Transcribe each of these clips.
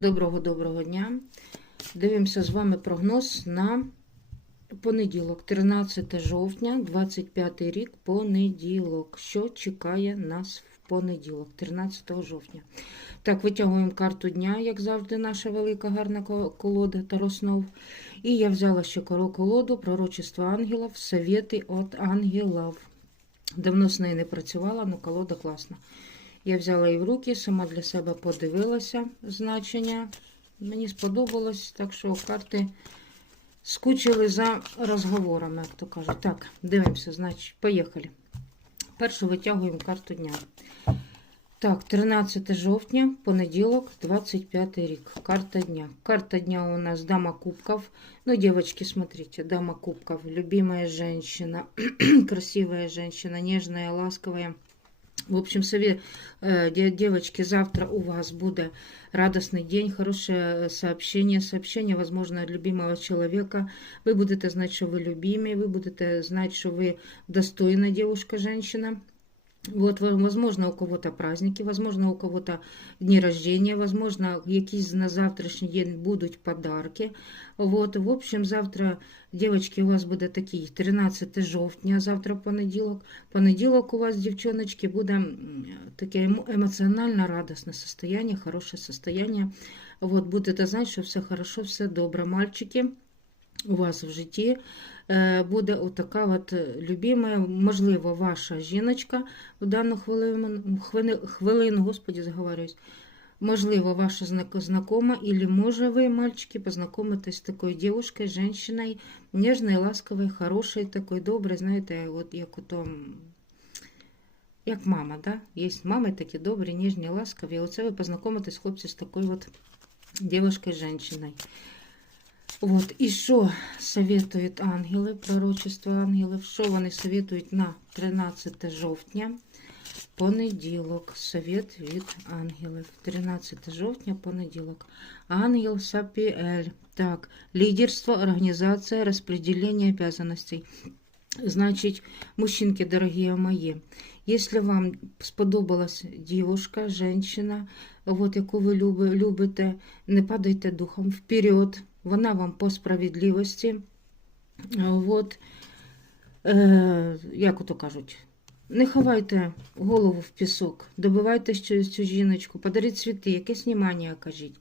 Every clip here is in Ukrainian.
Доброго доброго дня. Дивимося з вами прогноз на понеділок, 13 жовтня, 25 рік, понеділок. Що чекає нас в понеділок, 13 жовтня? Так, витягуємо карту дня, як завжди, наша велика гарна ко- колода Тароснов. І я взяла ще колоду пророчество ангелів, совєти від ангелів. Давно з нею не працювала, але колода класна. Я взяла її в руки, сама для себе подивилася значення. Мені сподобалось, так що карти скучили за розговорами, як то кажуть. Так, дивимося, значить, поїхали. Першу витягуємо карту дня. Так, 13 жовтня, понеділок, 25 рік. Карта дня. Карта дня у нас дама кубков. Ну, девочки, смотрите, дама кубков. Любимая женщина, красивая женщина, нежная, ласковая. В общем, совет, э, де- девочки, завтра у вас будет радостный день, хорошее сообщение, сообщение, возможно, от любимого человека. Вы будете знать, что вы любимый, вы будете знать, что вы достойная девушка, женщина. Вот, возможно, у кого-то праздники, возможно, у кого-то дни рождения, возможно, якісь на завтрашній день будуть подарки. Вот, в общем, завтра, девочки, у вас буде такий 13 жовтня, завтра понеділок. Понеділок у вас, дівчоночки, буде таке емо- емоціонально радісне состояние, хороше состояние. Вот, будете знати, що все хорошо, все добре. Мальчики, у вас в житті е, буде отака от любима, можливо, ваша жіночка в дану хвилину, хвили- хвилину господі, заговорююсь, можливо, ваша знакома, или може ви, мальчики, познайомитесь з такою дівчинкою, жінкою, ніжною, ласковою, хорошою, такою доброю, знаєте, от як ото, як мама, да? Є мами такі добрі, ніжні, ласкові. Оце ви познайомитесь, хлопці, з такою от дівчинкою, жінкою. Вот, і що советують ангели, пророчество ангелів? Що вони советують на 13 жовтня? Понеділок. Совет від ангелів. 13 жовтня, понеділок. Ангел Сапіель. Так, лідерство, організація, розподілення обязанностей. Значить, мужчинки, дорогі мої, якщо вам сподобалась дівушка, жінка, от, яку ви любите, не падайте духом вперед. Вона вам по справедливості. От, е, як ото кажуть, не ховайте голову в пісок, добивайте цю, цю жіночку, подаріть цвіти, якесь внимання окажіть.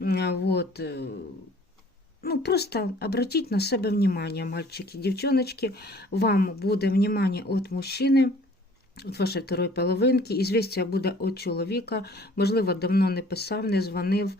Е, Вот, е, ну, просто обратіть на себе внимание, мальчики, дівчоночки. Вам буде внимание від мужчини, від вашої второї половинки. Ізвістя буде від чоловіка. Можливо, давно не писав, не дзвонив.